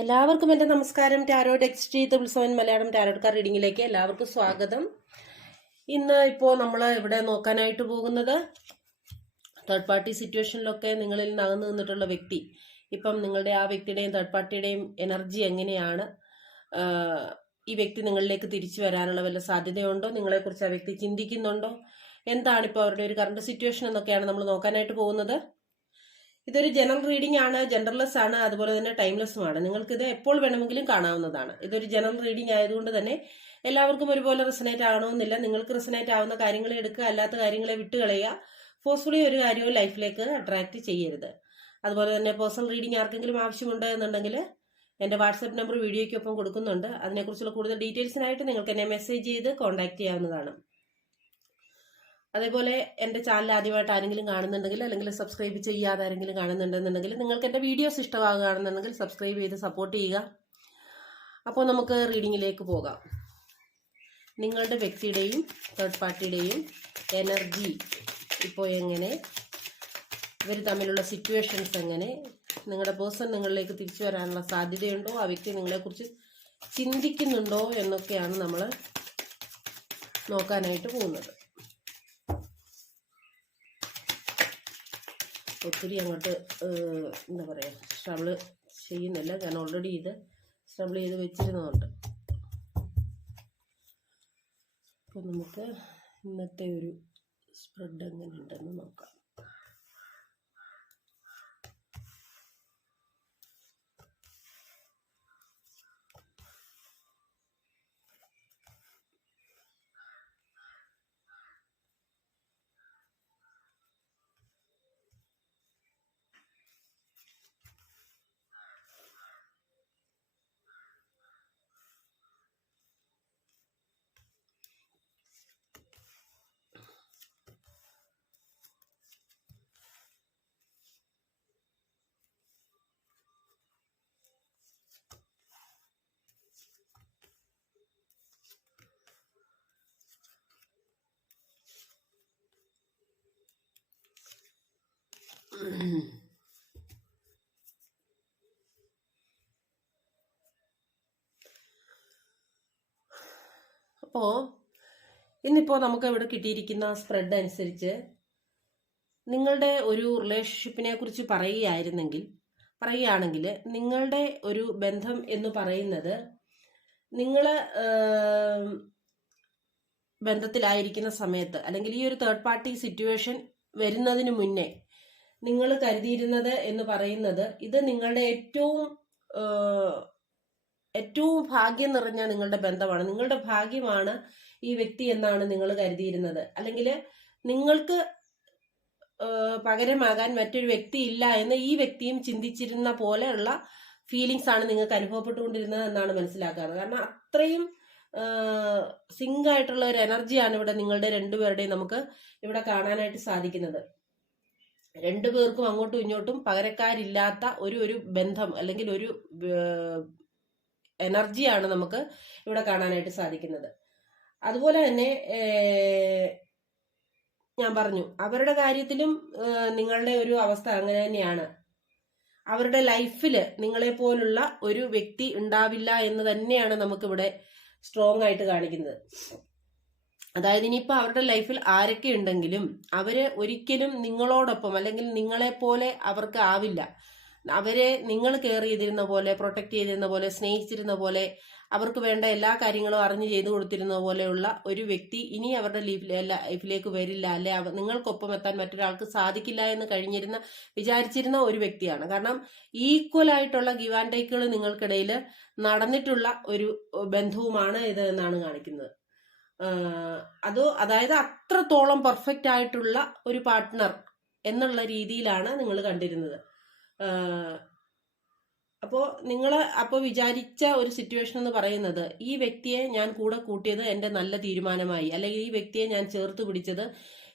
എല്ലാവർക്കും എന്റെ നമസ്കാരം. Tarot എക്സ്ട്രീ triple seven Malayalam tarot card റീഡിങ്ങിലേക്ക് എല്ലാവർക്കും സ്വാഗതം. ഇന്ന് ഇപ്പോൾ നമ്മൾ ഇവിടെ നോക്കാനായിട്ട് പോകുന്നത് തേർഡ് പാർട്ടി സിറ്റുവേഷനിലൊക്കെ നിങ്ങളിൽ നകന്നു നിന്നിട്ടുള്ള വ്യക്തി. ഇപ്പം നിങ്ങളുടെ ആ വ്യക്തിയുടെയും തേർഡ് പാർട്ടിയുടെയും എനർജി എങ്ങനെയാണ്? ഈ വ്യക്തി നിങ്ങളിലേക്ക് തിരിച്ചു വരാനുള്ള വല്ല സാധ്യതയുണ്ടോ? നിങ്ങളെക്കുറിച്ച് ആ വ്യക്തി ചിന്തിക്കുന്നുണ്ടോ? എന്താണ് ഇപ്പോൾ അവരുടെ ഒരു കറണ്ട് സിറ്റുവേഷൻ എന്നൊക്കെയാണ് നമ്മൾ നോക്കാനായിട്ട് പോകുന്നത്. ഇതൊരു ജനറൽ റീഡിംഗ് ആണ് ജെൻഡർലെസ് ആണ് അതുപോലെ തന്നെ ടൈംലെസ്സുമാണ് നിങ്ങൾക്ക് ഇത് എപ്പോൾ വേണമെങ്കിലും കാണാവുന്നതാണ്. ഇതൊരു ജനറൽ റീഡിംഗ് ആയതുകൊണ്ട് തന്നെ എല്ലാവർക്കും ഒരുപോലെ റിസനേറ്റ് ആകണമെന്നില്ല നിങ്ങൾക്ക് റിസനേറ്റ് ആവുന്ന കാര്യങ്ങളെ എടുക്കുക അല്ലാത്ത കാര്യങ്ങളെ വിട്ടുകളയുക. ഫോഴ്സ്ഫുള്ളി ഒരു കാര്യവും ലൈഫിലേക്ക് അട്രാക്ട് ചെയ്യരുത്. അതുപോലെ തന്നെ പേഴ്സണൽ റീഡിംഗ് ആർക്കെങ്കിലും ആവശ്യമുണ്ട് എന്നുണ്ടെങ്കിൽ എന്റെ വാട്സപ്പ് നമ്പർ വീഡിയോയ്ക്കൊപ്പം കൊടുക്കുന്നുണ്ട്. അതിനെക്കുറിച്ചുള്ള കൂടുതൽ ഡീറ്റെയിൽസിനായിട്ട് നിങ്ങൾക്ക് എന്നെ മെസ്സേജ് ചെയ്ത് കോൺടാക്ട് ചെയ്യാവുന്നതാണ്. അതേപോലെ എന്റെ ചാനൽ ആദ്യമായിട്ട് ആരെങ്കിലും കാണുന്നുണ്ടെങ്കിൽ അല്ലെങ്കിൽ സബ്സ്ക്രൈബ് ചെയ്യാതെ ആരെങ്കിലും കാണുന്നുണ്ടെന്നുണ്ടെങ്കിൽ നിങ്ങൾക്ക് എന്റെ വീഡിയോസ് ഇഷ്ടമാകുകയാണെന്നുണ്ടെങ്കിൽ സബ്സ്ക്രൈബ് ചെയ്ത് സപ്പോർട്ട് ചെയ്യുക. അപ്പോൾ നമുക്ക് റീഡിങ്ങിലേക്ക് പോകാം. നിങ്ങളുടെ വ്യക്തിയുടെയും തേർഡ് പാർട്ടിയുടെയും എനർജി ഇപ്പോൾ എങ്ങനെ? ഇവർ തമ്മിലുള്ള സിറ്റുവേഷൻസ് എങ്ങനെ? നിങ്ങളുടെ പേഴ്സൺ നിങ്ങളിലേക്ക് തിരിച്ചു വരാനുള്ള സാധ്യതയുണ്ടോ? ആ വ്യക്തി നിങ്ങളെക്കുറിച്ച് ചിന്തിക്കുന്നുണ്ടോ എന്നൊക്കെയാണ് നമ്മൾ നോക്കാനായിട്ട് പോകുന്നത്. ഒത്തിരി അങ്ങോട്ട് എന്താ പറയുക സ്ട്രബിൾ ചെയ്യുന്നില്ല. ഞാൻ ഓൾറെഡി ഇത് സ്ട്രബിൾ ചെയ്ത് വെച്ചിരുന്നതുകൊണ്ട്. അപ്പോൾ നമുക്ക് ഇന്നത്തെ ഒരു സ്പ്രെഡ് എങ്ങനെ ഉണ്ടെന്ന് നോക്കാം. അപ്പോൾ ഇന്നിപ്പോൾ നമുക്ക് ഇവിടെ കിട്ടിയിരിക്കുന്ന സ്പ്രെഡ് അനുസരിച്ച് നിങ്ങളുടെ ഒരു റിലേഷൻഷിപ്പിനെ കുറിച്ച് പറയുകയായിരുന്നെങ്കിൽ പറയുകയാണെങ്കിൽ നിങ്ങളുടെ ഒരു ബന്ധം എന്ന് പറയുന്നത് നിങ്ങൾ ബന്ധത്തിലായിരിക്കുന്ന സമയത്ത് അല്ലെങ്കിൽ ഈ ഒരു തേർഡ് പാർട്ടി സിറ്റുവേഷൻ വരുന്നതിന് മുന്നേ നിങ്ങൾ കരുതിയിരുന്നത് എന്ന് പറയുന്നത് ഇത് നിങ്ങളുടെ ഏറ്റവും ഏറ്റവും ഭാഗ്യം നിറഞ്ഞ നിങ്ങളുടെ ബന്ധമാണ്. നിങ്ങളുടെ ഭാഗ്യമാണ് ഈ വ്യക്തി എന്നാണ് നിങ്ങൾ കരുതിയിരുന്നത്. അല്ലെങ്കിൽ നിങ്ങൾക്ക് പകരമാകാൻ മറ്റൊരു വ്യക്തി ഇല്ല എന്ന് ഈ വ്യക്തിയും ചിന്തിച്ചിരുന്ന പോലെയുള്ള ഫീലിങ്സ് ആണ് നിങ്ങൾക്ക് അനുഭവപ്പെട്ടുകൊണ്ടിരുന്നത് എന്നാണ് മനസ്സിലാക്കാറ്. കാരണം അത്രയും സിങ്ക് ആയിട്ടുള്ള ഒരു എനർജിയാണ് ഇവിടെ നിങ്ങളുടെ രണ്ടുപേരുടെയും നമുക്ക് ഇവിടെ കാണാനായിട്ട് സാധിക്കുന്നത്. രണ്ടുപേർക്കും അങ്ങോട്ടും ഇങ്ങോട്ടും പകരക്കാരില്ലാത്ത ഒരു ഒരു ബന്ധം അല്ലെങ്കിൽ ഒരു എനർജിയാണ് നമുക്ക് ഇവിടെ കാണാനായിട്ട് സാധിക്കുന്നത്. അതുപോലെ തന്നെ ഞാൻ പറഞ്ഞു അവരുടെ കാര്യത്തിലും നിങ്ങളുടെ ഒരു അവസ്ഥ അങ്ങനെ തന്നെയാണ്. അവരുടെ ലൈഫിൽ നിങ്ങളെ പോലുള്ള ഒരു വ്യക്തി ഉണ്ടാവില്ല എന്ന് തന്നെയാണ് നമുക്കിവിടെ സ്ട്രോങ് ആയിട്ട് കാണിക്കുന്നത്. അതായത് ഇനിയിപ്പോൾ അവരുടെ ലൈഫിൽ ആരൊക്കെ ഉണ്ടെങ്കിലും അവർ ഒരിക്കലും നിങ്ങളോടൊപ്പം അല്ലെങ്കിൽ നിങ്ങളെപ്പോലെ അവർക്ക് ആവില്ല. അവരെ നിങ്ങൾ കെയർ ചെയ്തിരുന്ന പോലെ പ്രൊട്ടക്ട് ചെയ്തിരുന്ന പോലെ സ്നേഹിച്ചിരുന്ന പോലെ അവർക്ക് വേണ്ട എല്ലാ കാര്യങ്ങളും അറിഞ്ഞു ചെയ്തു കൊടുത്തിരുന്ന പോലെയുള്ള ഒരു വ്യക്തി ഇനി അവരുടെ ലൈഫിലേക്ക് വരില്ല. അല്ലെ നിങ്ങൾക്കൊപ്പം എത്താൻ മറ്റൊരാൾക്ക് സാധിക്കില്ല എന്ന് കഴിഞ്ഞിരുന്ന വിചാരിച്ചിരുന്ന ഒരു വ്യക്തിയാണ്. കാരണം ഈക്വൽ ആയിട്ടുള്ള ഗിവ് ടേക്കുകൾ നിങ്ങൾക്കിടയിൽ നടന്നിട്ടുള്ള ഒരു ബന്ധവുമാണ് ഇത് എന്നാണ് കാണിക്കുന്നത്. അത് അതായത് അത്രത്തോളം പെർഫെക്റ്റ് ആയിട്ടുള്ള ഒരു പാർട്ട്ണർ എന്നുള്ള രീതിയിലാണ് നിങ്ങൾ കണ്ടിരുന്നത്. അപ്പോൾ നിങ്ങൾ അപ്പോൾ വിചാരിച്ച ഒരു സിറ്റുവേഷൻ എന്ന് പറയുന്നത് ഈ വ്യക്തിയെ ഞാൻ കൂടെ കൂട്ടിയത് എന്റെ നല്ല തീരുമാനമായി അല്ലെങ്കിൽ ഈ വ്യക്തിയെ ഞാൻ ചേർത്ത് പിടിച്ചത്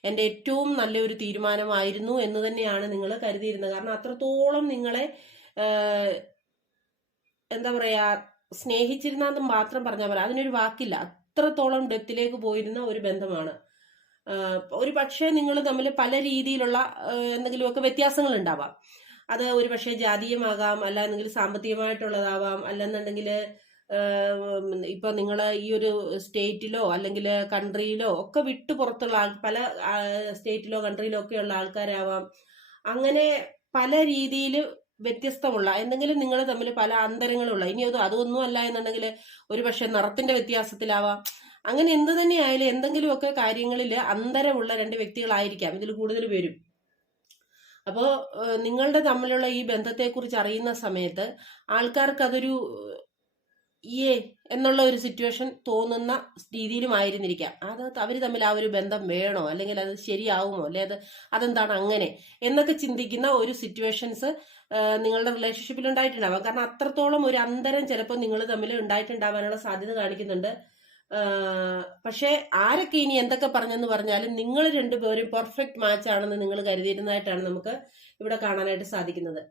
എന്റെ ഏറ്റവും നല്ലൊരു തീരുമാനമായിരുന്നു എന്ന് തന്നെയാണ് നിങ്ങൾ കരുതിയിരുന്നത്. കാരണം അത്രത്തോളം നിങ്ങളെ എന്താ പറയാ സ്നേഹിച്ചിരുന്നെന്ന് മാത്രം പറഞ്ഞാൽ പോലെ അതിനൊരു വാക്കില്ല. അത്രത്തോളം ഡെപ്തിലേക്ക് പോയിരുന്ന ഒരു ബന്ധമാണ്. ഒരു പക്ഷേ നിങ്ങൾ തമ്മിൽ പല രീതിയിലുള്ള എന്തെങ്കിലുമൊക്കെ വ്യത്യാസങ്ങൾ ഉണ്ടാവാം. അത് ഒരു പക്ഷേ ജാതീയമാകാം അല്ല എന്തെങ്കിൽ സാമ്പത്തികമായിട്ടുള്ളതാവാം അല്ലെന്നുണ്ടെങ്കിൽ ഇപ്പൊ നിങ്ങൾ ഈ ഒരു സ്റ്റേറ്റിലോ അല്ലെങ്കിൽ കൺട്രിയിലോ ഒക്കെ വിട്ടു പുറത്തുള്ള ആൾ പല സ്റ്റേറ്റിലോ കൺട്രിയിലോ ഒക്കെയുള്ള ആൾക്കാരാവാം. അങ്ങനെ പല രീതിയിൽ വ്യത്യസ്തമുള്ള എന്തെങ്കിലും നിങ്ങൾ തമ്മിൽ പല അന്തരങ്ങളുള്ള ഇനി അത് അതൊന്നും അല്ല എന്നുണ്ടെങ്കിൽ ഒരു പക്ഷെ നിറത്തിന്റെ വ്യത്യാസത്തിലാവാം. അങ്ങനെ എന്ത് തന്നെയായാലും എന്തെങ്കിലുമൊക്കെ കാര്യങ്ങളിൽ അന്തരമുള്ള രണ്ട് വ്യക്തികളായിരിക്കാം ഇതിൽ കൂടുതൽ പേരും. അപ്പോൾ നിങ്ങളുടെ തമ്മിലുള്ള ഈ ബന്ധത്തെക്കുറിച്ച് അറിയുന്ന സമയത്ത് ആൾക്കാർക്ക് അതൊരു ഏ എന്നുള്ള ഒരു സിറ്റുവേഷൻ തോന്നുന്ന രീതിയിലുമായിരുന്നിരിക്കാം. അത് അവർ തമ്മിൽ ആ ഒരു ബന്ധം വേണോ? അല്ലെങ്കിൽ അത് ശരിയാവുമോ? അല്ലെ അത് അതെന്താണ് അങ്ങനെ? എന്നൊക്കെ ചിന്തിക്കുന്ന ഒരു സിറ്റുവേഷൻസ് നിങ്ങളുടെ റിലേഷൻഷിപ്പിൽ ഉണ്ടായിട്ടുണ്ടാവാം. കാരണം അത്രത്തോളം ഒരു അന്തരം ചിലപ്പോൾ നിങ്ങൾ തമ്മിൽ ഉണ്ടായിട്ടുണ്ടാവാനുള്ള സാധ്യത കാണിക്കുന്നുണ്ട്. പക്ഷേ ആരൊക്കെ ഇനി എന്തൊക്കെ പറഞ്ഞെന്ന് പറഞ്ഞാലും നിങ്ങൾ രണ്ടുപേരും പെർഫെക്റ്റ് മാച്ച് ആണെന്ന് നിങ്ങൾ കരുതിയിരുന്നതായിട്ടാണ് നമുക്ക് ഇവിടെ കാണാനായിട്ട് സാധിക്കുന്നത്.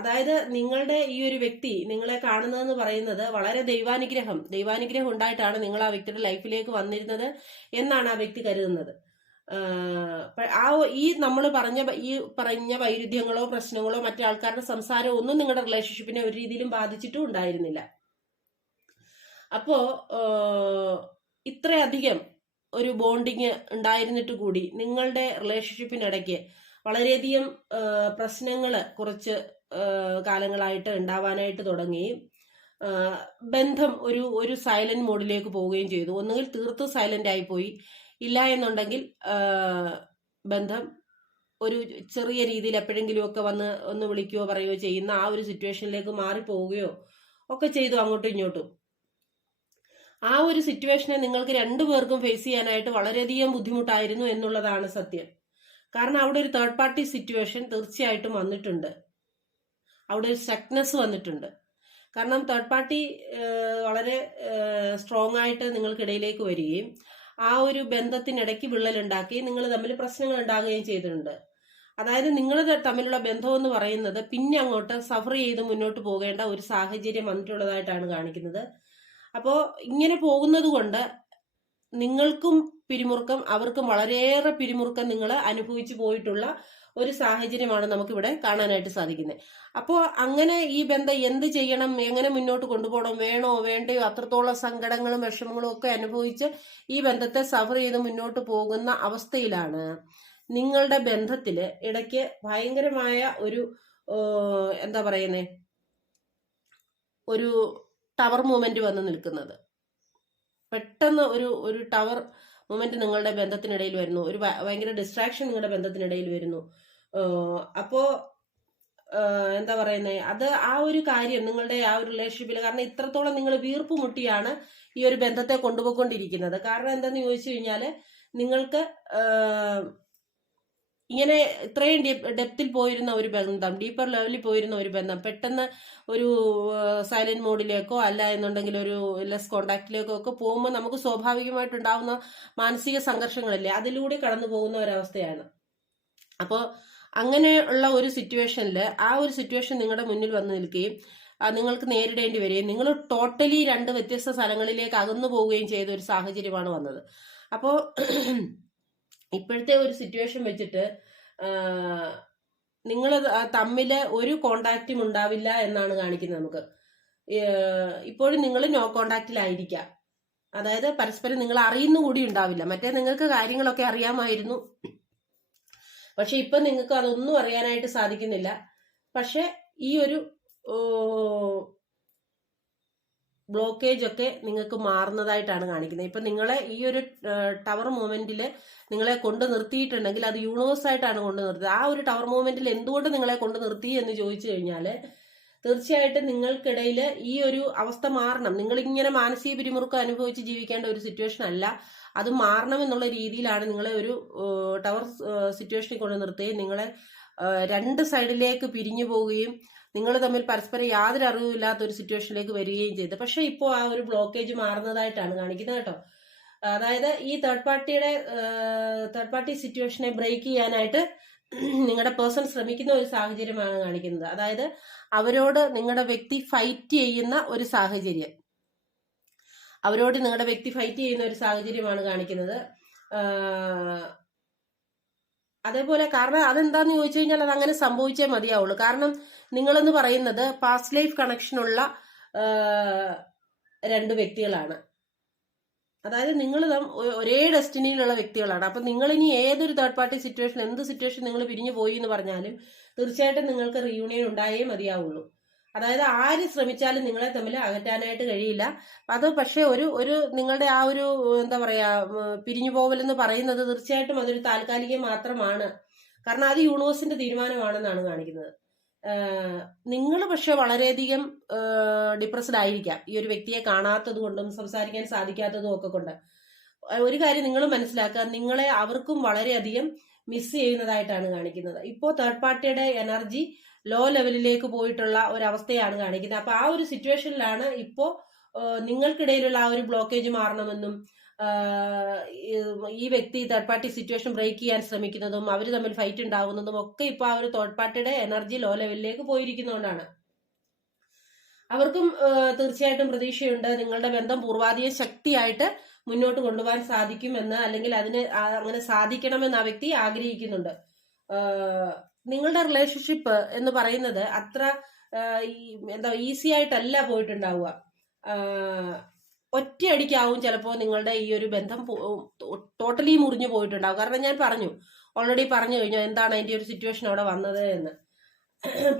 അതായത് നിങ്ങളുടെ ഈ ഒരു വ്യക്തി നിങ്ങളെ കാണുന്നതെന്ന് പറയുന്നത് വളരെ ദൈവാനുഗ്രഹം. ദൈവാനുഗ്രഹം ഉണ്ടായിട്ടാണ് നിങ്ങൾ ആ വ്യക്തിയുടെ ലൈഫിലേക്ക് വന്നിരുന്നത് എന്നാണ് ആ വ്യക്തി കരുതുന്നത്. ആ ഈ നമ്മൾ പറഞ്ഞ ഈ പറഞ്ഞ വൈരുദ്ധ്യങ്ങളോ പ്രശ്നങ്ങളോ മറ്റു ആൾക്കാരുടെ സംസാരമോ ഒന്നും നിങ്ങളുടെ റിലേഷൻഷിപ്പിനെ ഒരു രീതിയിലും ബാധിച്ചിട്ടും ഉണ്ടായിരുന്നില്ല. അപ്പോ ഇത്രയധികം ഒരു ബോണ്ടിങ് ഉണ്ടായിരുന്നിട്ട് കൂടി നിങ്ങളുടെ റിലേഷൻഷിപ്പിനിടയ്ക്ക് വളരെയധികം പ്രശ്നങ്ങൾ കുറച്ച് കാലങ്ങളായിട്ട് ഉണ്ടാവാനായിട്ട് തുടങ്ങി. ബന്ധം ഒരു ഒരു സൈലന്റ് മോഡിലേക്ക് പോവുകയും ചെയ്തു. ഒന്നുകിൽ തീർത്തും സൈലന്റ് ആയിപ്പോയി. ഇല്ല എന്നുണ്ടെങ്കിൽ ബന്ധം ഒരു ചെറിയ രീതിയിൽ എപ്പോഴെങ്കിലും ഒക്കെ വന്ന് ഒന്ന് വിളിക്കുകയോ പറയുകയോ ചെയ്യുന്ന ആ ഒരു സിറ്റുവേഷനിലേക്ക് മാറിപ്പോവുകയോ ഒക്കെ ചെയ്തു അങ്ങോട്ടും ഇങ്ങോട്ടും. ആ ഒരു സിറ്റുവേഷനെ നിങ്ങൾക്ക് രണ്ടു പേർക്കും ഫേസ് ചെയ്യാനായിട്ട് വളരെയധികം ബുദ്ധിമുട്ടായിരുന്നു എന്നുള്ളതാണ് സത്യം. കാരണം അവിടെ ഒരു തേർഡ് പാർട്ടി സിറ്റുവേഷൻ തീർച്ചയായിട്ടും വന്നിട്ടുണ്ട്. അവിടെ ഒരു സ്ട്രക്നെസ് വന്നിട്ടുണ്ട്. കാരണം തേർഡ് പാർട്ടി വളരെ സ്ട്രോങ് ആയിട്ട് നിങ്ങൾക്കിടയിലേക്ക് വരികയും ആ ഒരു ബന്ധത്തിനിടയ്ക്ക് വിള്ളലുണ്ടാക്കി നിങ്ങൾ തമ്മിൽ പ്രശ്നങ്ങൾ ഉണ്ടാകുകയും ചെയ്തിട്ടുണ്ട്. അതായത് നിങ്ങൾ തമ്മിലുള്ള ബന്ധം എന്ന് പറയുന്നത് പിന്നെ അങ്ങോട്ട് സഫർ ചെയ്ത് മുന്നോട്ട് പോകേണ്ട ഒരു സാഹചര്യം വന്നിട്ടുള്ളതായിട്ടാണ് കാണിക്കുന്നത്. അപ്പോൾ ഇങ്ങനെ പോകുന്നത് കൊണ്ട് നിങ്ങൾക്കും പിരിമുറുക്കം അവർക്കും വളരെയേറെ പിരിമുറുക്കം നിങ്ങൾ അനുഭവിച്ചു പോയിട്ടുള്ള ഒരു സാഹചര്യമാണ് നമുക്കിവിടെ കാണാനായിട്ട് സാധിക്കുന്നത്. അപ്പോൾ അങ്ങനെ ഈ ബന്ധം എന്ത് ചെയ്യണം? എങ്ങനെ മുന്നോട്ട് കൊണ്ടുപോകണം? വേണോ? വേണ്ടയോ? അത്രത്തോളം സങ്കടങ്ങളും വിഷമങ്ങളും ഒക്കെ അനുഭവിച്ച് ഈ ബന്ധത്തെ സഫർ ചെയ്ത് മുന്നോട്ട് പോകുന്ന അവസ്ഥയിലാണ്. നിങ്ങളുടെ ബന്ധത്തിൽ ഇടയ്ക്ക് ഭയങ്കരമായ ഒരു എന്താ പറയുന്നേ? ഒരു ടവർ മൂവ്മെന്റ് വന്ന് നിൽക്കുന്നത്. പെട്ടെന്ന് ഒരു ഒരു ടവർ മൂമെന്റ് നിങ്ങളുടെ ബന്ധത്തിനിടയിൽ വരുന്നു. ഒരു ഭയങ്കര ഡിസ്ട്രാക്ഷൻ നിങ്ങളുടെ ബന്ധത്തിനിടയിൽ വരുന്നു. അപ്പോ എന്താ പറയുന്നത് അത് ആ ഒരു കാര്യം നിങ്ങളുടെ ആ ഒരു റിലേഷൻഷിപ്പിൽ കാരണം ഇത്രത്തോളം നിങ്ങൾ വീർപ്പ് മുട്ടിയാണ് ഈ ഒരു ബന്ധത്തെ കൊണ്ടുപോയിക്കൊണ്ടിരിക്കുന്നത്. കാരണം എന്താന്ന് ചോദിച്ചു കഴിഞ്ഞാൽ നിങ്ങൾക്ക് ഇങ്ങനെ ഇത്രയും ഡെപ്തിൽ പോയിരുന്ന ഒരു ബന്ധം ഡീപ്പർ ലെവലിൽ പോയിരുന്ന ഒരു ബന്ധം പെട്ടെന്ന് ഒരു സൈലന്റ് മോഡിലേക്കോ അല്ല എന്നുണ്ടെങ്കിൽ ഒരു ലെസ് കോണ്ടാക്റ്റിലേക്കോ ഒക്കെ പോകുമ്പോൾ നമുക്ക് സ്വാഭാവികമായിട്ടുണ്ടാവുന്ന മാനസിക സംഘർഷങ്ങളില്ലേ? അതിലൂടെ കടന്നു പോകുന്ന ഒരവസ്ഥയാണ്. അപ്പോൾ അങ്ങനെയുള്ള ഒരു സിറ്റുവേഷനിൽ ആ ഒരു സിറ്റുവേഷൻ നിങ്ങളുടെ മുന്നിൽ വന്നു നിൽക്കുകയും നിങ്ങൾക്ക് നേരിടേണ്ടി വരികയും നിങ്ങൾ ടോട്ടലി രണ്ട് വ്യത്യസ്ത സ്ഥലങ്ങളിലേക്ക് അകന്നു പോവുകയും ചെയ്ത ഒരു സാഹചര്യമാണ് വന്നത്. അപ്പോൾ ഇപ്പോഴത്തെ ഒരു സിറ്റുവേഷൻ വെച്ചിട്ട് നിങ്ങൾ തമ്മിൽ ഒരു കോണ്ടാക്റ്റും ഉണ്ടാവില്ല എന്നാണ് കാണിക്കുന്നത് നമുക്ക്. ഇപ്പോഴും നിങ്ങൾ നോ കോണ്ടാക്റ്റിലായിരിക്കാം അതായത് പരസ്പരം നിങ്ങൾ അറിയുന്ന കൂടി ഉണ്ടാവില്ല. മറ്റേ നിങ്ങൾക്ക് കാര്യങ്ങളൊക്കെ അറിയാമായിരുന്നു. പക്ഷെ ഇപ്പൊ നിങ്ങൾക്ക് അതൊന്നും അറിയാനായിട്ട് സാധിക്കുന്നില്ല. പക്ഷെ ഈ ഒരു ബ്ലോക്കേജ് ഒക്കെ നിങ്ങൾക്ക് മാറുന്നതായിട്ടാണ് കാണിക്കുന്നത്. ഇപ്പൊ നിങ്ങളെ ഈ ഒരു ടവർ മൂവ്മെന്റിൽ നിങ്ങളെ കൊണ്ട് നിർത്തിയിട്ടുണ്ടെങ്കിൽ അത് യൂണിവേഴ്സ് ആയിട്ടാണ് കൊണ്ട് നിർത്തിയത്. ആ ഒരു ടവർ മൂവ്മെന്റിൽ എന്തുകൊണ്ട് നിങ്ങളെ കൊണ്ട് നിർത്തി എന്ന് ചോദിച്ചു കഴിഞ്ഞാൽ തീർച്ചയായിട്ടും നിങ്ങൾക്കിടയിൽ ഈ ഒരു അവസ്ഥ മാറണം. നിങ്ങൾ ഇങ്ങനെ മാനസിക പിരിമുറുക്കം അനുഭവിച്ച് ജീവിക്കേണ്ട ഒരു സിറ്റുവേഷൻ അല്ല. അത് മാറണം എന്നുള്ള രീതിയിലാണ് നിങ്ങളെ ഒരു ടവർ സിറ്റുവേഷനിൽ കൊണ്ട് നിർത്തുകയും നിങ്ങളെ രണ്ട് സൈഡിലേക്ക് പിരിഞ്ഞു പോവുകയും നിങ്ങൾ തമ്മിൽ പരസ്പരം യാതൊരു അറിവില്ലാത്ത ഒരു സിറ്റുവേഷനിലേക്ക് വരികയും ചെയ്തു. പക്ഷെ ഇപ്പോൾ ആ ഒരു ബ്ലോക്കേജ് മാറുന്നതായിട്ടാണ് കാണിക്കുന്നത് കേട്ടോ. അതായത് ഈ തേർഡ് പാർട്ടിയുടെ തേർഡ് പാർട്ടി സിറ്റുവേഷനെ ബ്രേക്ക് ചെയ്യാനായിട്ട് നിങ്ങളുടെ പേഴ്സൺ ശ്രമിക്കുന്ന ഒരു സാഹചര്യമാണ് കാണിക്കുന്നത്. അതായത് അവരോട് നിങ്ങളുടെ വ്യക്തി ഫൈറ്റ് ചെയ്യുന്ന ഒരു സാഹചര്യം. അവരോട് നിങ്ങളുടെ വ്യക്തി ഫൈറ്റ് ചെയ്യുന്ന ഒരു സാഹചര്യമാണ് കാണിക്കുന്നത്. അതേപോലെ കാരണം അതെന്താന്ന് ചോദിച്ചു കഴിഞ്ഞാൽ അത് അങ്ങനെ സംഭവിച്ചേ മതിയാവുള്ളൂ. കാരണം നിങ്ങളെന്ന് പറയുന്നത് പാസ്റ്റ് ലൈഫ് കണക്ഷനുള്ള രണ്ട് വ്യക്തികളാണ്. അതായത് നിങ്ങൾ ഒരേ ഡെസ്റ്റിനിയിലുള്ള വ്യക്തികളാണ്. അപ്പൊ നിങ്ങൾ ഇനി ഏതൊരു തേർഡ് പാർട്ടി സിറ്റുവേഷൻ എന്ത് സിറ്റുവേഷൻ നിങ്ങൾ പിരിഞ്ഞു പോയി എന്ന് പറഞ്ഞാലും തീർച്ചയായിട്ടും നിങ്ങൾക്ക് റീയൂണിയൻ ഉണ്ടായേ മതിയാവുള്ളൂ. അതായത് ആര് ശ്രമിച്ചാലും നിങ്ങളെ തമ്മിൽ അകറ്റാനായിട്ട് കഴിയില്ല. അത് പക്ഷേ ഒരു ഒരു നിങ്ങളുടെ ആ ഒരു എന്താ പറയാ പിരിഞ്ഞു പോവലെന്ന് പറയുന്നത് തീർച്ചയായിട്ടും അതൊരു താൽക്കാലികം മാത്രമാണ്. കാരണം അത് യൂണിവേഴ്സിന്റെ തീരുമാനമാണെന്നാണ് കാണിക്കുന്നത്. നിങ്ങൾ പക്ഷെ വളരെയധികം ഡിപ്രസ്ഡ് ആയിരിക്കാം. ഈ ഒരു വ്യക്തിയെ കാണാത്തത് കൊണ്ടും സംസാരിക്കാൻ സാധിക്കാത്തതും ഒക്കെ കൊണ്ട്. ഒരു കാര്യം നിങ്ങൾ മനസ്സിലാക്കുക നിങ്ങളെ അവർക്കും വളരെയധികം മിസ് ചെയ്യുന്നതായിട്ടാണ് കാണിക്കുന്നത്. ഇപ്പോൾ തേർഡ് പാർട്ടിയുടെ എനർജി ലോ ലെവലിലേക്ക് പോയിട്ടുള്ള ഒരു അവസ്ഥയാണ് കാണിക്കുന്നത്. അപ്പൊ ആ ഒരു സിറ്റുവേഷനിലാണ് ഇപ്പോ നിങ്ങൾക്കിടയിലുള്ള ആ ഒരു ബ്ലോക്കേജ് മാറണമെന്നും ഈ- വ്യക്തി തേർഡ് പാർട്ടി സിറ്റുവേഷൻ ബ്രേക്ക് ചെയ്യാൻ ശ്രമിക്കുന്നതും അവർ തമ്മിൽ ഫൈറ്റ് ഉണ്ടാകുന്നതും ഒക്കെ ഇപ്പൊ ആ ഒരു തേർഡ് പാർട്ടിയുടെ എനർജി ലോ ലെവലിലേക്ക് പോയിരിക്കുന്നതുകൊണ്ടാണ് അവർക്കും തീർച്ചയായിട്ടും പ്രതീക്ഷയുണ്ട് നിങ്ങളുടെ ബന്ധം പൂർവാധിക ശക്തിയായിട്ട് മുന്നോട്ട് കൊണ്ടുപോകാൻ സാധിക്കുമെന്ന് അല്ലെങ്കിൽ അതിന് അങ്ങനെ സാധിക്കണമെന്ന് ആ വ്യക്തി ആഗ്രഹിക്കുന്നുണ്ട്. നിങ്ങളുടെ റിലേഷൻഷിപ്പ് എന്ന് പറയുന്നത് അത്ര ഈ എന്താ ഈസി ആയിട്ടല്ല പോയിട്ടുണ്ടാവുക. ഒറ്റയടിക്കാവും ചിലപ്പോൾ നിങ്ങളുടെ ഈ ഒരു ബന്ധം ടോട്ടലി മുറിഞ്ഞു പോയിട്ടുണ്ടാവും. കാരണം ഞാൻ പറഞ്ഞു ഓൾറെഡി പറഞ്ഞു കഴിഞ്ഞു എന്താണ് അതിന്റെ ഒരു സിറ്റുവേഷൻ അവിടെ വന്നത് എന്ന്.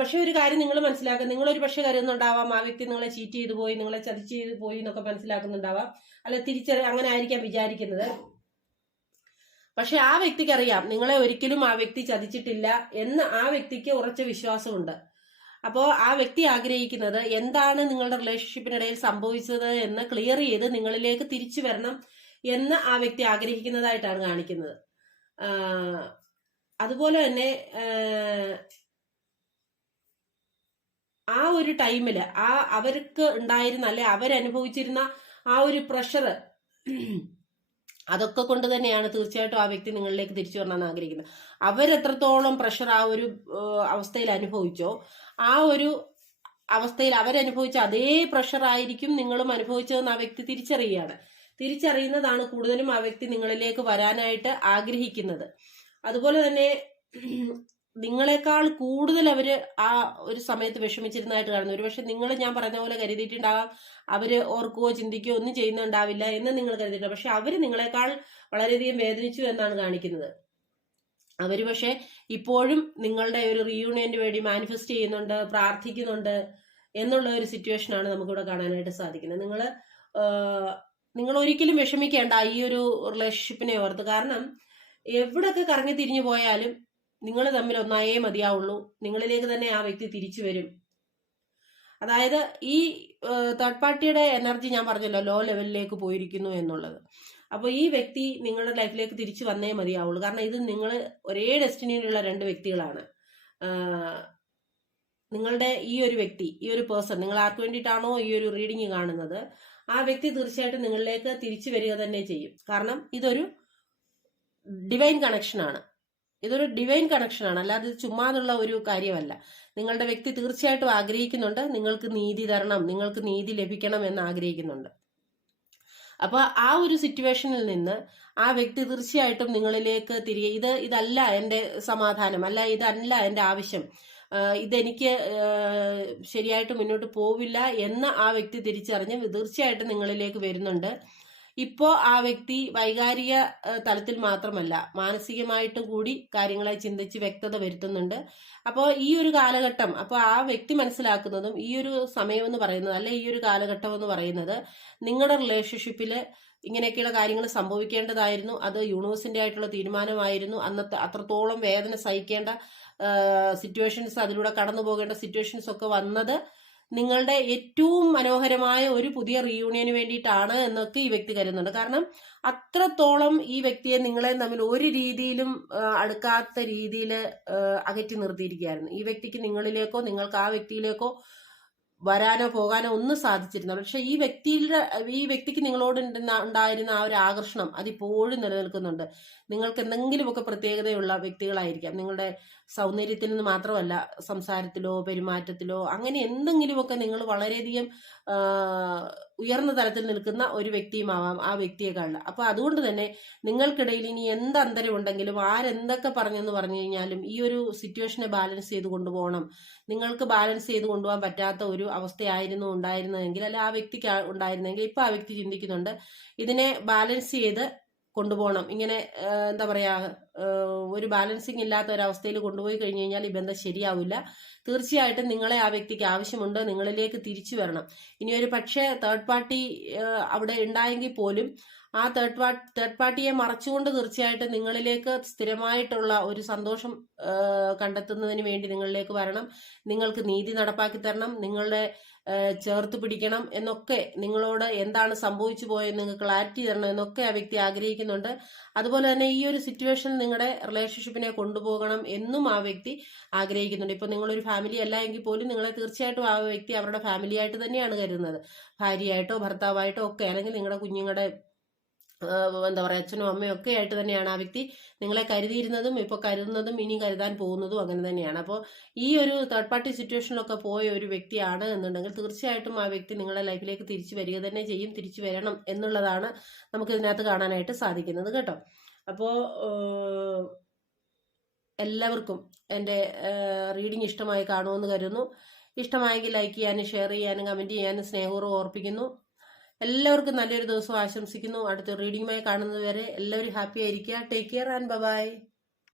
പക്ഷെ ഒരു കാര്യം നിങ്ങൾ മനസ്സിലാക്കുക നിങ്ങൾ ഒരു പക്ഷെ കരുതുന്നുണ്ടാവാം ആ വ്യക്തി നിങ്ങളെ ചീറ്റ് ചെയ്തു പോയി നിങ്ങളെ ചതിച്ച് ചെയ്തു പോയി എന്നൊക്കെ മനസ്സിലാക്കുന്നുണ്ടാവാം. അല്ല തിരിച്ചറി അങ്ങനെ ആയിരിക്കാം വിചാരിക്കുന്നത്. പക്ഷെ ആ വ്യക്തിക്ക് അറിയാം നിങ്ങളെ ഒരിക്കലും ആ വ്യക്തി ചതിച്ചിട്ടില്ല എന്ന് ആ വ്യക്തിക്ക് ഉറച്ച വിശ്വാസമുണ്ട്. അപ്പോൾ ആ വ്യക്തി ആഗ്രഹിക്കുന്നത് എന്താണ് നിങ്ങളുടെ റിലേഷൻഷിപ്പിനിടയിൽ സംഭവിച്ചത് എന്ന് ക്ലിയർ ചെയ്ത് നിങ്ങളിലേക്ക് തിരിച്ചു വരണം എന്ന് ആ വ്യക്തി ആഗ്രഹിക്കുന്നതായിട്ടാണ് കാണിക്കുന്നത്. അതുപോലെ തന്നെ ആ ഒരു ടൈമിൽ ആ അവർക്ക് ഉണ്ടായിരുന്ന അല്ലെ അവരനുഭവിച്ചിരുന്ന ആ ഒരു പ്രഷർ അതൊക്കെ കൊണ്ട് തന്നെയാണ് തീർച്ചയായിട്ടും ആ വ്യക്തി നിങ്ങളിലേക്ക് തിരിച്ചു വരണമെന്ന് ആഗ്രഹിക്കുന്നത്. അവരെത്രത്തോളം പ്രഷർ ആ ഒരു അവസ്ഥയിൽ അനുഭവിച്ചോ ആ ഒരു അവസ്ഥയിൽ അവരനുഭവിച്ച അതേ പ്രഷർ ആയിരിക്കും നിങ്ങളും അനുഭവിച്ചതെന്ന് ആ വ്യക്തി തിരിച്ചറിയുകയാണ്. തിരിച്ചറിയുന്നതാണ് കൂടുതലും ആ വ്യക്തി നിങ്ങളിലേക്ക് വരാനായിട്ട് ആഗ്രഹിക്കുന്നത്. അതുപോലെ തന്നെ നിങ്ങളെക്കാൾ കൂടുതൽ അവർ ആ ഒരു സമയത്ത് വിഷമിച്ചിരുന്നതായിട്ട് കാണുന്നു. ഒരുപക്ഷെ നിങ്ങൾ ഞാൻ പറഞ്ഞ പോലെ കരുതിയിട്ടുണ്ടാകാം അവർ ഓർക്കുകയോ ചിന്തിക്കുകയോ ഒന്നും ചെയ്യുന്നുണ്ടാവില്ല എന്ന് നിങ്ങൾ കരുതിയിട്ടുണ്ട്. പക്ഷെ അവർ നിങ്ങളെക്കാൾ വളരെയധികം വേദനിച്ചു എന്നാണ് കാണിക്കുന്നത്. അവർ പക്ഷെ ഇപ്പോഴും നിങ്ങളുടെ ഒരു റീയൂണിയന് വേണ്ടി മാനിഫെസ്റ്റ് ചെയ്യുന്നുണ്ട് പ്രാർത്ഥിക്കുന്നുണ്ട് എന്നുള്ള ഒരു സിറ്റുവേഷനാണ് നമുക്കിവിടെ കാണാനായിട്ട് സാധിക്കുന്നത്. നിങ്ങൾ നിങ്ങൾ ഒരിക്കലും വിഷമിക്കേണ്ട ഈ ഒരു റിലേഷൻഷിപ്പിനെ ഓർത്ത്. കാരണം എവിടൊക്കെ കറങ്ങി തിരിഞ്ഞു പോയാലും നിങ്ങൾ തമ്മിൽ ഒന്നായേ മതിയാവുള്ളൂ. നിങ്ങളിലേക്ക് തന്നെ ആ വ്യക്തി തിരിച്ചു വരും. അതായത് ഈ തേർഡ് പാർട്ടിയുടെ എനർജി ഞാൻ പറഞ്ഞല്ലോ ലോ ലെവലിലേക്ക് പോയിരിക്കുന്നു എന്നുള്ളത്. അപ്പോൾ ഈ വ്യക്തി നിങ്ങളുടെ ലൈഫിലേക്ക് തിരിച്ചു വന്നേ മതിയാവുള്ളൂ. കാരണം ഇത് നിങ്ങൾ ഒരേ ഡെസ്റ്റിനിയിലുള്ള രണ്ട് വ്യക്തികളാണ്. നിങ്ങളുടെ ഈ ഒരു വ്യക്തി ഈ ഒരു പേഴ്സൺ നിങ്ങൾ ആർക്ക് വേണ്ടിയിട്ടാണോ ഈ ഒരു റീഡിങ് കാണുന്നത് ആ വ്യക്തി തീർച്ചയായിട്ടും നിങ്ങളിലേക്ക് തിരിച്ചു വരിക തന്നെ ചെയ്യും. കാരണം ഇതൊരു ഡിവൈൻ കണക്ഷനാണ് ഇതൊരു ഡിവൈൻ കണക്ഷനാണ് അല്ലാതെ ഇത് ചുമ്മാതുള്ള ഒരു കാര്യമല്ല. നിങ്ങളുടെ വ്യക്തി തീർച്ചയായിട്ടും ആഗ്രഹിക്കുന്നുണ്ട്. നിങ്ങൾക്ക് നീതി തരണം നിങ്ങൾക്ക് നീതി ലഭിക്കണം എന്ന് ആഗ്രഹിക്കുന്നുണ്ട്. അപ്പോൾ ആ ഒരു സിറ്റുവേഷനിൽ നിന്ന് ആ വ്യക്തി തീർച്ചയായിട്ടും നിങ്ങളിലേക്ക് തിരികെ ഇത് ഇതല്ല എന്റെ സമാധാനം അല്ല ഇതല്ല എന്റെ ആവശ്യം. ഇതെനിക്ക് ശരിയായിട്ട് മുന്നോട്ട് പോവില്ല എന്ന് ആ വ്യക്തി തിരിച്ചറിഞ്ഞ് തീർച്ചയായിട്ടും നിങ്ങളിലേക്ക് വരുന്നുണ്ട്. ഇപ്പോൾ ആ വ്യക്തി വൈകാരിക തലത്തിൽ മാത്രമല്ല മാനസികമായിട്ടും കൂടി കാര്യങ്ങളെ ചിന്തിച്ച് വ്യക്തത വരുത്തുന്നുണ്ട്. അപ്പോൾ ഈ ഒരു കാലഘട്ടം അപ്പോൾ ആ വ്യക്തി മനസ്സിലാക്കുന്നതും ഈ ഒരു സമയം എന്ന് പറയുന്നത് അല്ലെ ഈ ഒരു കാലഘട്ടം എന്ന് പറയുന്നത് നിങ്ങളുടെ റിലേഷൻഷിപ്പിൽ ഇങ്ങനെയൊക്കെയുള്ള കാര്യങ്ങൾ സംഭവിക്കേണ്ടതായിരുന്നു അത് യൂണിവേഴ്സിന്റെ ആയിട്ടുള്ള തീരുമാനമായിരുന്നു അന്നത്തെ അത്രത്തോളം വേദന സഹിക്കേണ്ട സിറ്റുവേഷൻസ് അതിലൂടെ കടന്നു പോകേണ്ട സിറ്റുവേഷൻസ് ഒക്കെ വന്നത് നിങ്ങളുടെ ഏറ്റവും മനോഹരമായ ഒരു പുതിയ റീയൂണിയന് വേണ്ടിയിട്ടാണ് എന്നൊക്കെ ഈ വ്യക്തി കരുതുന്നുണ്ട്. കാരണം അത്രത്തോളം ഈ വ്യക്തിയെ നിങ്ങളെ തമ്മിൽ ഒരു രീതിയിലും അടുക്കാത്ത രീതിയിൽ അകറ്റി നിർത്തിയിരിക്കുകയായിരുന്നു. ഈ വ്യക്തിക്ക് നിങ്ങളിലേക്കോ നിങ്ങൾക്ക് ആ വ്യക്തിയിലേക്കോ വരാനോ പോകാനോ ഒന്നും സാധിച്ചിരുന്നില്ല. പക്ഷെ ഈ വ്യക്തിയുടെ ഈ വ്യക്തിക്ക് നിങ്ങളോട് ഉണ്ടായിരുന്ന ആ ഒരു ആകർഷണം അതിപ്പോഴും നിലനിൽക്കുന്നുണ്ട്. നിങ്ങൾക്ക് എന്തെങ്കിലുമൊക്കെ പ്രത്യേകതയുള്ള വ്യക്തികളായിരിക്കാം. നിങ്ങളുടെ സൗന്ദര്യത്തിൽ നിന്ന് മാത്രമല്ല സംസാരത്തിലോ പെരുമാറ്റത്തിലോ അങ്ങനെ എന്തെങ്കിലുമൊക്കെ നിങ്ങൾ വളരെയധികം ഉയർന്ന തലത്തിൽ നിൽക്കുന്ന ഒരു വ്യക്തിയുമാവാം ആ വ്യക്തിയെക്കാളും അപ്പോൾ അതുകൊണ്ട് തന്നെ നിങ്ങൾക്കിടയിൽ ഇനി എന്ത് അന്തരം ഉണ്ടെങ്കിലും ആരെന്തൊക്കെ പറഞ്ഞെന്ന് പറഞ്ഞു കഴിഞ്ഞാലും ഈ ഒരു സിറ്റുവേഷനെ ബാലൻസ് ചെയ്ത് കൊണ്ടുപോകണം. നിങ്ങൾക്ക് ബാലൻസ് ചെയ്ത് കൊണ്ടുപോകാൻ പറ്റാത്ത ഒരു അവസ്ഥയായിരുന്നു ഉണ്ടായിരുന്നതെങ്കിൽ അല്ല ആ വ്യക്തിക്ക് ഉണ്ടായിരുന്നെങ്കിൽ ഇപ്പൊ ആ വ്യക്തി ചിന്തിക്കുന്നുണ്ട് ഇതിനെ ബാലൻസ് ചെയ്ത് കൊണ്ടുപോകണം. ഇങ്ങനെ എന്താ പറയാ ഒരു ബാലൻസിങ് ഇല്ലാത്ത ഒരവസ്ഥയിൽ കൊണ്ടുപോയി കഴിഞ്ഞു കഴിഞ്ഞാൽ ഈ ബന്ധം ശരിയാവില്ല. തീർച്ചയായിട്ടും നിങ്ങളെ ആ വ്യക്തിക്ക് ആവശ്യമുണ്ട്. നിങ്ങളിലേക്ക് തിരിച്ചു വരണം. ഇനി ഒരു പക്ഷേ തേർഡ് പാർട്ടി അവിടെ ഉണ്ടായെങ്കിൽ പോലും ആ തേർഡ് പാർട്ടി തേർഡ് പാർട്ടിയെ മറച്ചുകൊണ്ട് തീർച്ചയായിട്ടും നിങ്ങളിലേക്ക് സ്ഥിരമായിട്ടുള്ള ഒരു സന്തോഷം കണ്ടെത്തുന്നതിന് വേണ്ടി നിങ്ങളിലേക്ക് വരണം. നിങ്ങൾക്ക് നീതി നടപ്പാക്കി തരണം. നിങ്ങളുടെ ചേർത്ത് പിടിക്കണം എന്നൊക്കെ നിങ്ങളോട് എന്താണ് സംഭവിച്ചു പോയത് നിങ്ങൾക്ക് ക്ലാരിറ്റി തരണം എന്നൊക്കെ ആ വ്യക്തി ആഗ്രഹിക്കുന്നുണ്ട്. അതുപോലെ തന്നെ ഈ ഒരു സിറ്റുവേഷൻ നിങ്ങളുടെ റിലേഷൻഷിപ്പിനെ കൊണ്ടുപോകണം എന്നും ആ വ്യക്തി ആഗ്രഹിക്കുന്നുണ്ട്. ഇപ്പൊ നിങ്ങളൊരു ഫാമിലി അല്ല എങ്കിൽ പോലും നിങ്ങളെ തീർച്ചയായിട്ടും ആ വ്യക്തി അവരുടെ ഫാമിലിയായിട്ട് തന്നെയാണ് കരുതുന്നത്. ഭാര്യയായിട്ടോ ഭർത്താവായിട്ടോ ഒക്കെ അല്ലെങ്കിൽ നിങ്ങളുടെ കുഞ്ഞുങ്ങളുടെ എന്താ പറയുക അച്ഛനും അമ്മയും ഒക്കെ ആയിട്ട് തന്നെയാണ് ആ വ്യക്തി നിങ്ങളെ കരുതിയിരുന്നതും ഇപ്പോൾ കരുതുന്നതും ഇനി കരുതാൻ പോകുന്നതും അങ്ങനെ തന്നെയാണ്. അപ്പോൾ ഈ ഒരു തേർഡ് പാർട്ടി സിറ്റുവേഷനിലൊക്കെ പോയ ഒരു വ്യക്തിയാണ് എന്നുണ്ടെങ്കിൽ തീർച്ചയായിട്ടും ആ വ്യക്തി നിങ്ങളുടെ ലൈഫിലേക്ക് തിരിച്ചു വരിക തന്നെ ചെയ്യും തിരിച്ചു വരണം എന്നുള്ളതാണ് നമുക്ക് ഇതിനകത്ത് കാണാനായിട്ട് സാധിക്കുന്നത് കേട്ടോ. അപ്പോൾ എല്ലാവർക്കും എന്റെ റീഡിംഗ് ഇഷ്ടമായി കാണുമെന്ന് കരുതുന്നു. ഇഷ്ടമായെങ്കിൽ ലൈക്ക് ചെയ്യാനും ഷെയർ ചെയ്യാനും കമന്റ് ചെയ്യാനും സ്നേഹപൂർവം ഓർപ്പിക്കുന്നു. എല്ലാവർക്കും നല്ലൊരു ദിവസം ആശംസിക്കുന്നു. അടുത്ത റീഡിംഗുമായി കാണുന്നത് വരെ എല്ലാവരും ഹാപ്പി ആയിരിക്കുക. Take care and by